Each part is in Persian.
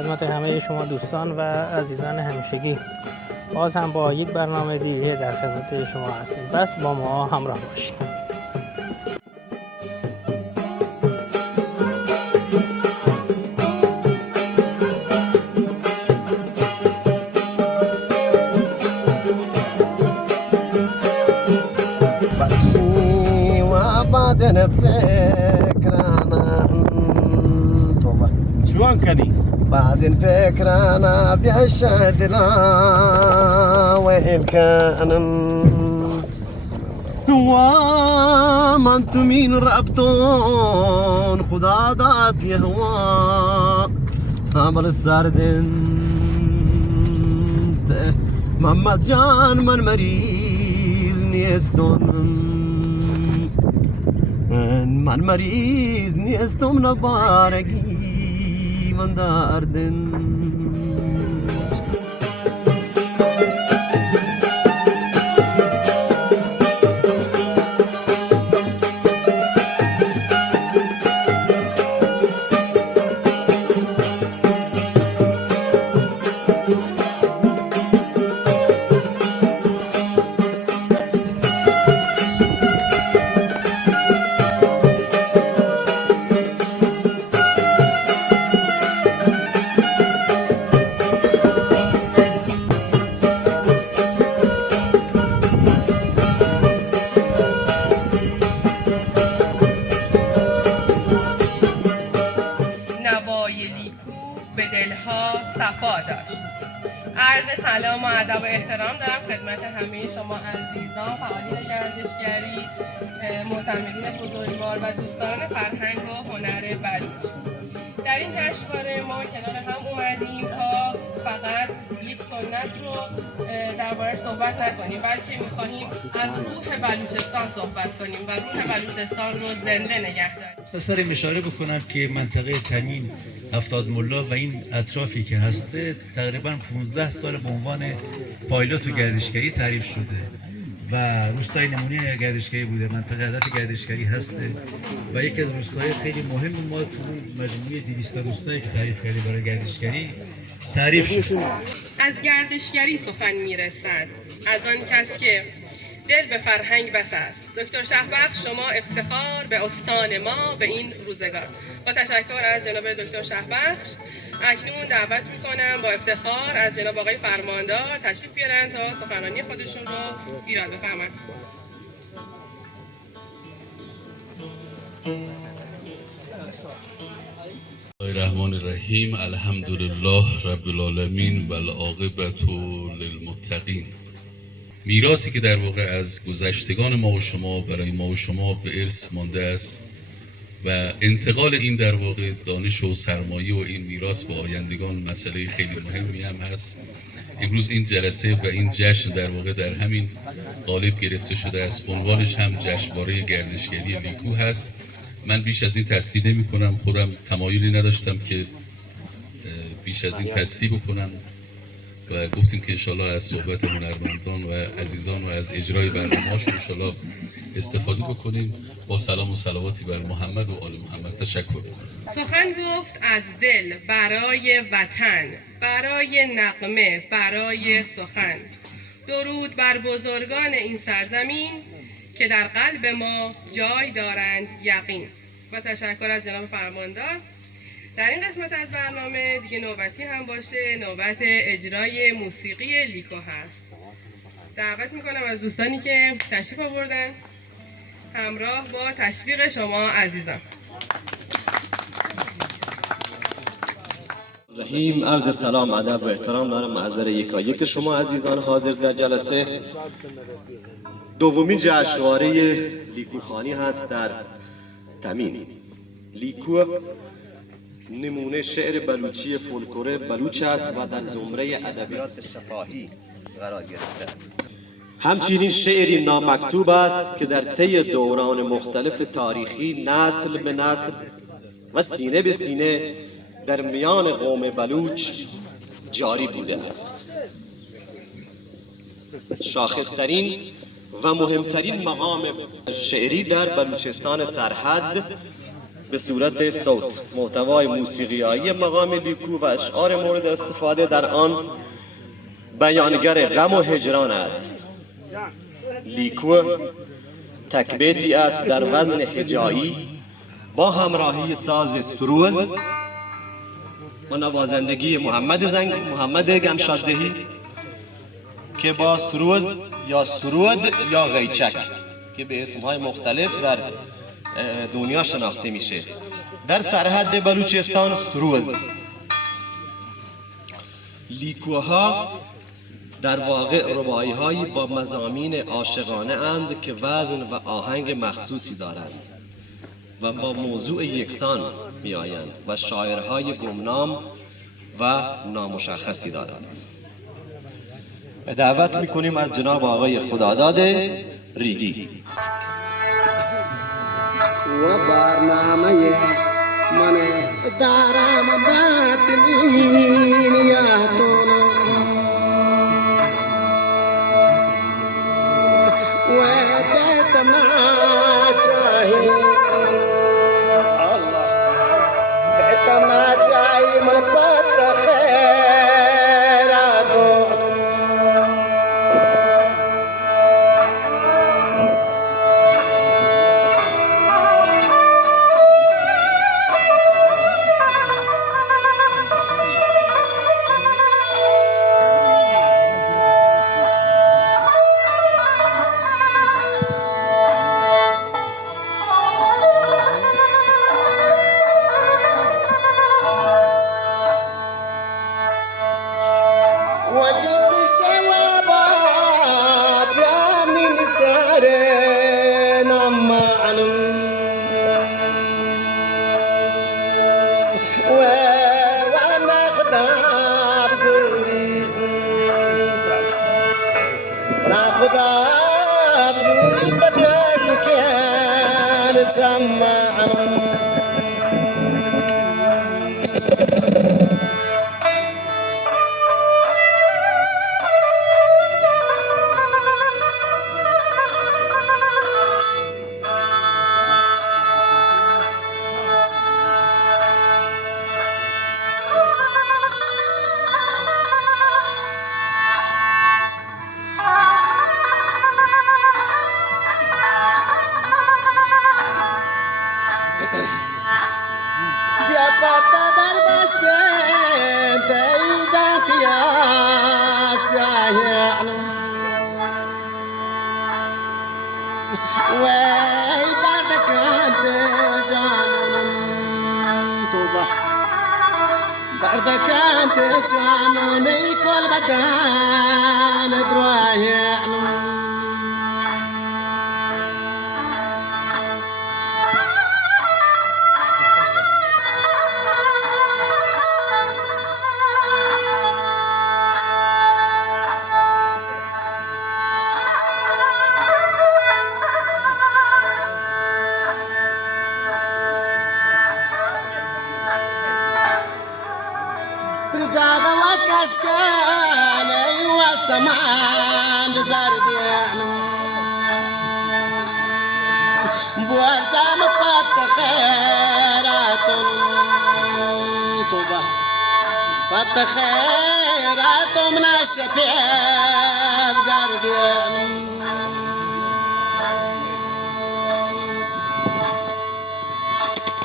خدمت همه شما دوستان و عزیزان همیشگی. باز هم با یک برنامه دیگه در خدمت شما هستیم. بس با ما همراه باشید. بعدين فكرنا شلون كني؟ بعدين فكرنا بيشهدنا وين كان هو ما انتم مين ربطون خدا دات يهوى عمر السردن محمد جان من مريض نيستون من مریض نیستم نبارگی من دردن عرض سلام و ادب و احترام دارم خدمت همه شما عزیزان، فعالین گردشگری، معتمدین بزرگوار و دوستان فرهنگ و هنر بلوچ. در این جشنواره ما کنار هم اومدیم تا فقط یک سنت رو درباره‌اش صحبت نکنیم، بلکه می‌خواهیم از روح بلوچستان صحبت کنیم و روح بلوچستان رو زنده نگه داریم. اختصار اشاره بکنم که منطقه تنین، هفتاد ملا و این اطرافی که هسته تقریبا 15 سال به عنوان پایلوت و گردشگری تعریف شده و روستای نمونه گردشگری بوده، منطقه عدت گردشگری هسته و یکی از روستای خیلی مهم ما تو مجموعه 200 روستایی که تعریف کردیم برای گردشگری تعریف شد. از گردشگری سخن میرسد، از آن کس که دل به فرهنگ بس است. دکتر شهبخش، شما افتخار به استان ما به این روزگار. با تشکر از جناب دکتر شهبخش اکنون دعوت میکنم با افتخار از جناب آقای فرماندار تشریف بیارن تا سخنرانی خودشون رو ایراد بفرمایند. الرحمن الرحیم. الحمدلله رب العالمین و العاقبة للمتقین. میراثی که در واقع از گذشتگان ما و شما برای ما و شما به ارث مانده است و انتقال این در واقع دانش و سرمایه و این میراث به آیندگان مسئله خیلی مهمی هم هست. امروز این جلسه و این جشن در واقع در همین قالب گرفته شده است. عنوانش هم جشنواره گردشگری لیکو هست. من بیش از این تصدیق نمی کنم، خودم تمایلی نداشتم که بیش از این تصدیق بکنم و گفتیم که انشالله از صحبت هنرمندان و عزیزان و از اجرای برنامه‌هاشون انشالله استفاده بکنیم. با سلام و صلواتی بر محمد و آل محمد. تشکر. سخن گفت از دل برای وطن، برای نغمه، برای سخن. درود بر بزرگان این سرزمین که در قلب ما جای دارند یقین. با تشکر از جناب فرماندار. در این قسمت از برنامه دیگه نوبتی هم باشه، نوبت اجرای موسیقی لیکو هست. دعوت میکنم از دوستانی که تشریف آوردن همراه با تشویق شما عزیزان. رحیم، عرض سلام ادب و احترام دارم محضر یکایک شما عزیزان حاضر در جلسه. دومین جشنواره لیکوخوانی هست در تمین. لیکو نمونه شعر بلوچی فولکلور بلوچ است و در زمره ادبیات شفاهی قرار گرفته است. همچنین شعری نامکتوب است که در طی دوران مختلف تاریخی نسل به نسل و سینه به سینه در میان قوم بلوچ جاری بوده است. شاخصترین و مهمترین مقام شعری در بلوچستان سرحد به صورت صوت. محتوای موسیقیایی مقام لیکو و اشعار مورد استفاده در آن بیانگر غم و هجران است. لیکو تکبیتی است در وزن هجایی با همراهی ساز سروز و نوازندگی محمد گمشادزهی که با سروز یا سرود یا غیچک که به اسمهای مختلف در دنیا شناخته میشه. در سرحد بلوچستان سروز. لیکوها در واقع رباعی هایی با مضامین عاشقانه اند که وزن و آهنگ مخصوصی دارند و با موضوع یکسان می آیند و شاعرهای گمنام و نامشخصی دارند. دعوت می کنیم از جناب آقای خداداد ریگی. و برنامه من دارم باطنیاتون و دتما چاہی دتما چاہی من پت خیراتون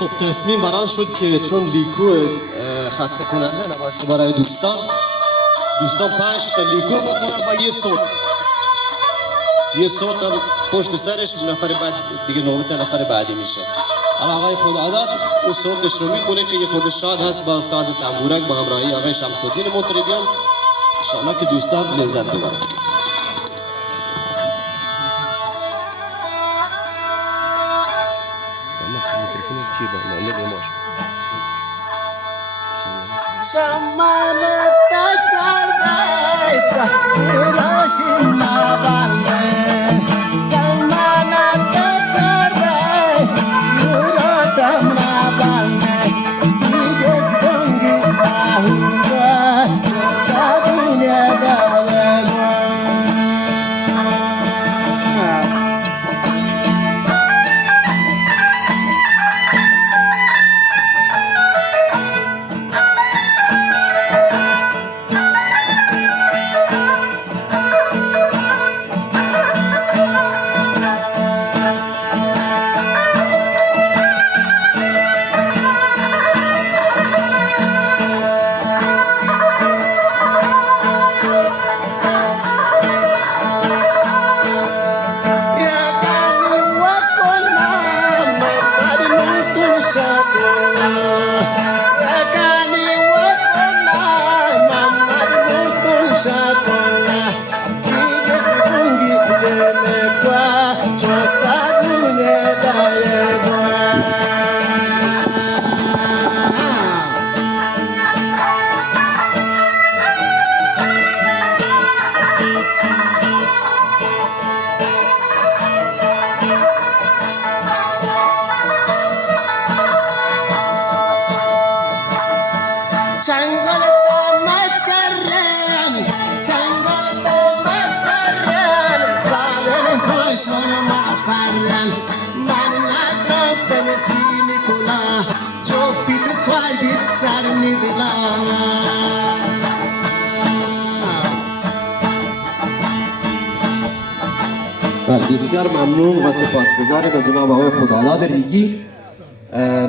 خب تصمیم بران شد که چون لیکو خسته کننده نباشه برای دوستان 5 تا لیکو بخونن با یه صوت هم پشت سرش نفر بعد دیگه نوبت نفر بعدی میشه. حالا آقای خداداد اون صوتش رو میخونه که یه خود شاد هست با ساز تنبورک با همراهی آقای شمس‌الدین مطربیان. انشاءالله که دوستان لذت ببرن. بسیار ممنون و سپاسگزارم به جناب آقای خداداد ریگی.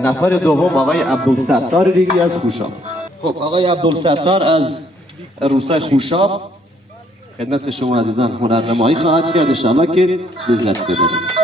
نفر دوم آقای عبدالستار ریگی از خوشاب. خب آقای عبدالستار از روستای خوشاب خدمت شما عزیزان هنرنمایی خواهد کرد، انشاءالله که لذت ببرید.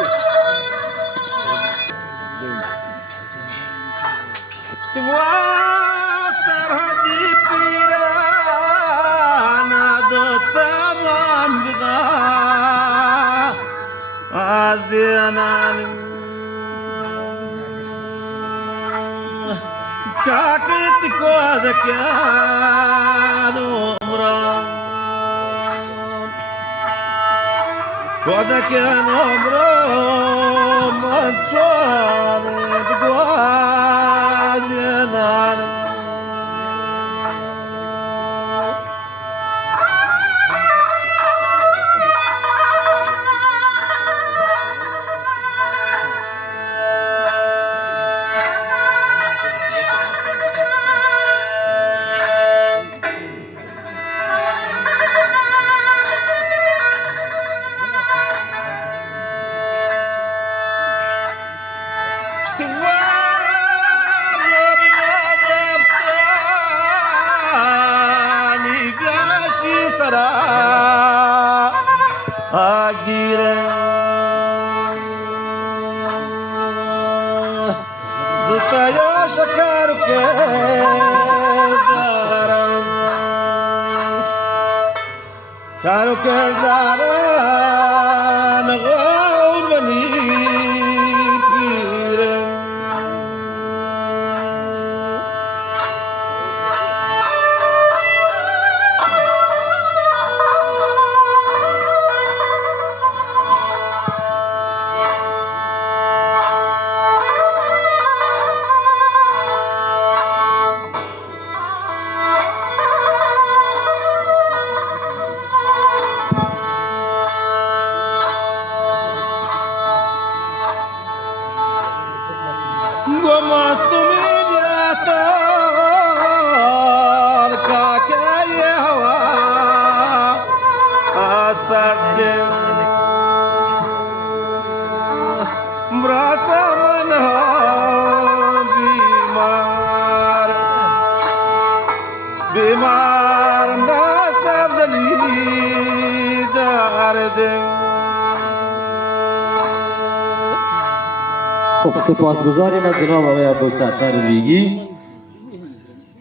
خب سپاسگزاریم از جناب آقای عبدالستار ریگی.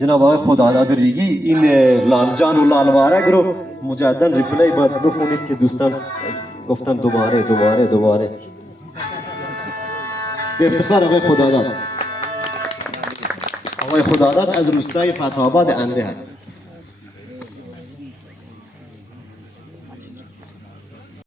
جناب آقای خداداد ریگی این لالجان و لالوارگ رو مجددا ریپلی باید بخونید که دوستان گفتن دوباره. به افتخار آقای خداداد. آقای خداداد از روستای فتح آباد انده هست.